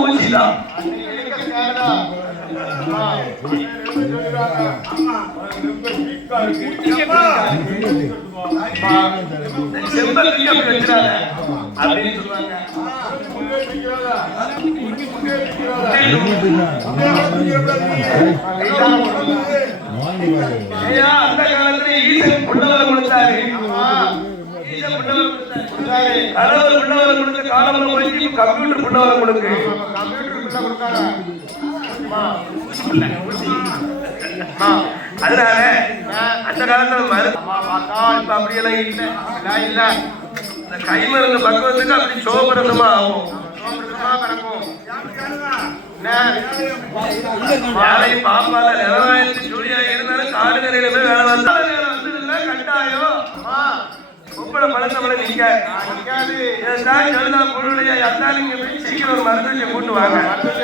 ஊசிதான் அப்படின்னு சொல்லுவாங்க ஐயா அந்த கொடுத்தாரு கடவுள் புள்ளவரை காலம் போய் கம்ப்யூட்டர் புள்ளவரை கொடுக்கு அதனால அந்த காலத்துல மரு இப்ப அப்படியெல்லாம் இல்லை. இல்ல. இந்த கை பக்குவத்துக்கு அப்படி சோபரசமா ஆகும். வேலையை பாப்பால நிலவாயத்து ஜூலியா இருந்தாலும் காடு போய் வேலை வந்தா கட்டாயம். உப்பட பழத்தவளை நிக்க நிக்காது எழுதா பொருளுடைய அத்தாலிங்க போய் சீக்கிரம் ஒரு மருந்துச்சை கூட்டு வாங்க.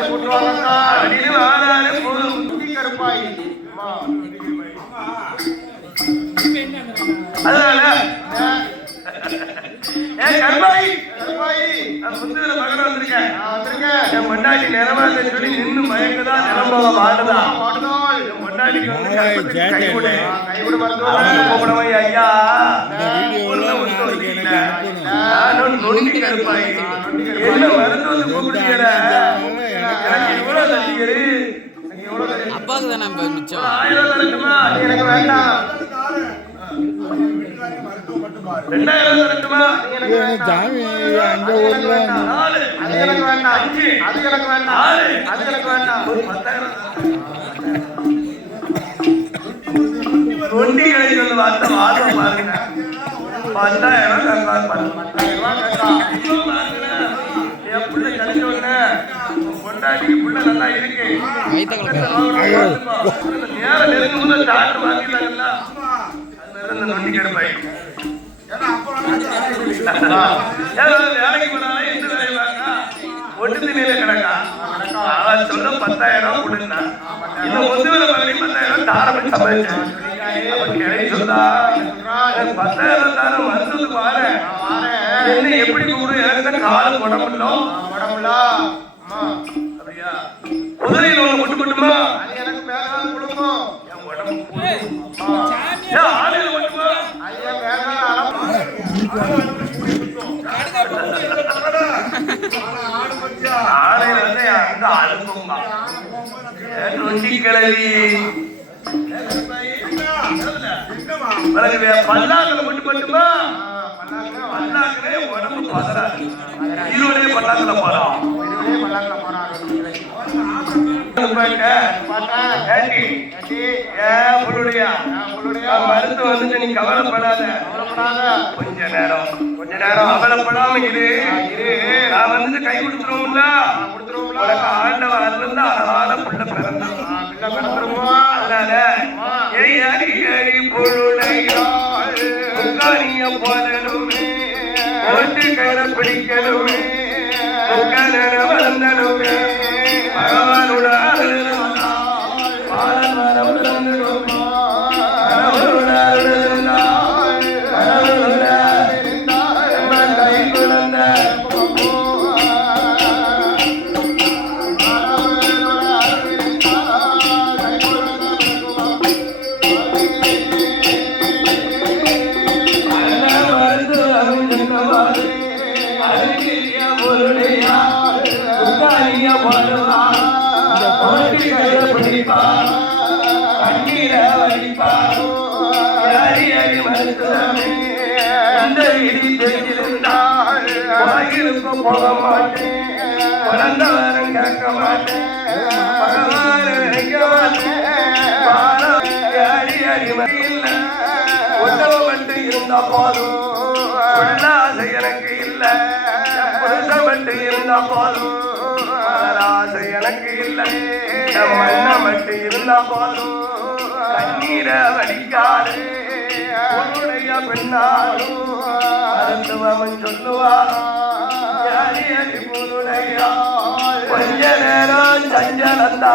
கூட்டு வாங்க போதும். கருப்பாய். அதனால ஏய் கருப்பாய். கருப்பாய். நான் முந்திர மகன் வந்திருக்கேன். வந்திருக்கேன். என் பொண்டாட்டி நிறமாத சொல்லி நின்னு மயக்குதா நிலம்போக வாடுதா அப்பாவுக்கு தானே மிச்சம்? எனக்கு வேண்டாம். சாமி அந்த ஊர்ல அது எனக்கு வேண்டாம். அது எனக்கு வேண்டாம். அது எனக்கு வேண்டாம். பார்த்த வாதம் பாருங்க. பத்தாயிரம் கேட்கலாம் பத்தாயிரம் ரூபாய் கேட்கலாம் என் பிள்ளை கிடைச்ச உடனே உன் பிள்ளை நல்லா இருக்கு. நேரம் நெருங்கும் போது டாக்டர் வாங்கிட்டாங்கல்ல அதனால நொண்டி கிடப்பாய். வேலைக்கு போனாலே எந்த வேலை ஒட்டு நிலையில கிடக்கா. அவன் பத்தாயிரம் இந்த ஒத்து வேலை பத்தாயிரம் தாரம் சமைச்சேன் சொல்றா பத்தாயிரம் தாரம் மருத்துவத்துக்கு வாரேன். என்ன எப்படி கூடு எனக்கு தான் காலம் உடம்புல உடம்புல அப்படியா? குதிரையில் ஒண்ணு கொண்டு கொட்டுமா எனக்கு மேலான குடும்பம் என் உடம்பு ஆளுகள் மட்டுமா ஐயா மேலான ஆளையில வந்து நொண்டி கிளவி பல்லாக்கில் கொண்டு போட்டுமா? பல்லாக்கிலே உடம்பு பதறாது. இருவரே பல்லாக்கில் மருந்து வந்துட்டு நீ கவலைப்படாத. கொஞ்ச நேரம் கொஞ்ச நேரம் அவலப்படாம இரு. நான் வந்து கை கொடுத்துருவோம்ல. உனக்கு ஆண்டவன் அதுல இருந்து அழகான பிள்ளை பிறந்தான். அதனால பொருளையாள் உங்காரிய போதலுமே ஓட்டு கயிற பிடிக்கலுமே உங்கன வந்தலுமே போக மாட்டேன் பிறந்தவரும் கேட்க மாட்டேன் நினைக்க மாட்டேன் பாரம் அடி அடி இருந்தா போதும். உல்லாசை எனக்கு இல்லை. மட்டு இருந்தா போதும். ஆசை எனக்கு இல்ல. மண்ண மட்டு இருந்தா போதும். கண்ணீரை வடிக்காது. உன்னுடைய பெண்ணாலும் மருத்துவம் சொல்லுவா கொஞ்ச நேரம் சஞ்சலந்தா